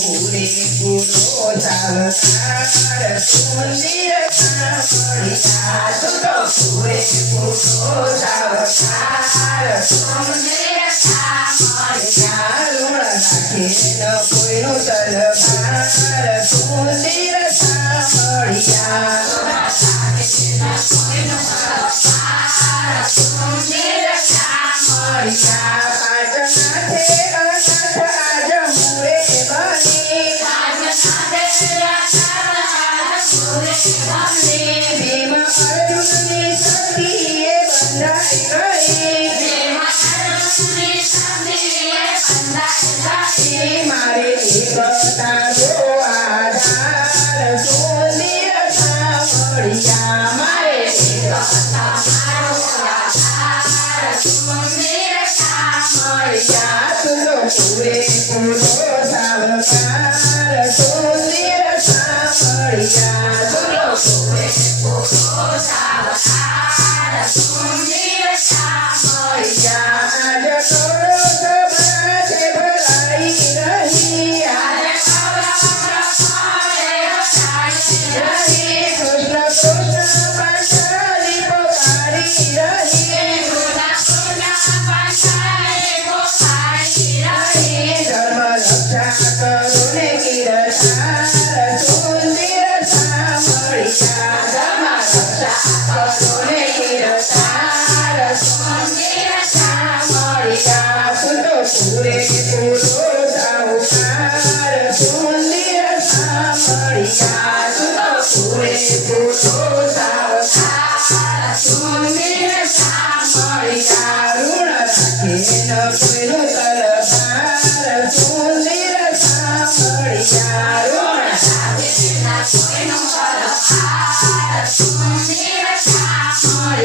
પૂરી પૂરો ચાલનાર સુંદર પડ્યા તો પૂરે પૂરો ચાલનાર સુંદર પડ્યા લુણ નાખે ન કોઈનું તલવાર સુંદર પડ્યા ભીમ અર્જુન સતીએ બંધાય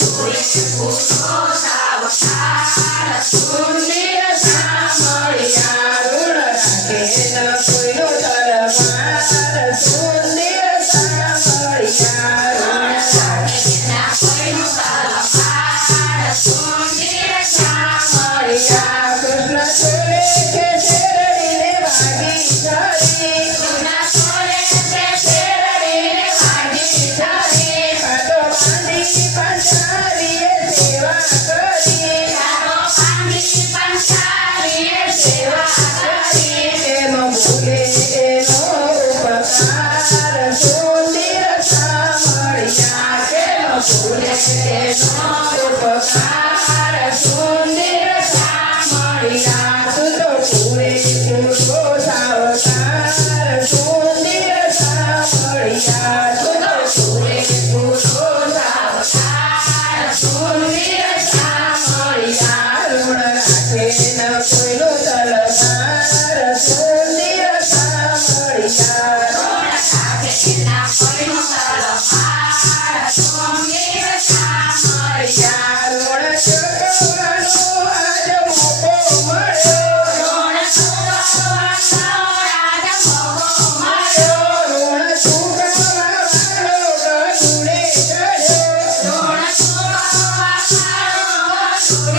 ઉત્સવ સાવધાન સુંદર સાંભળ્યા Yes. Yeah.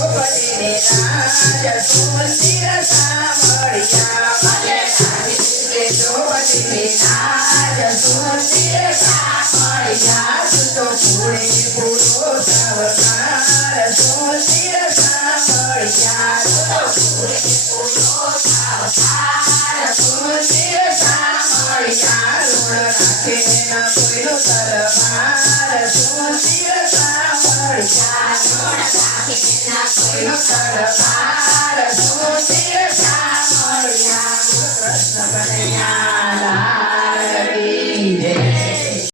કે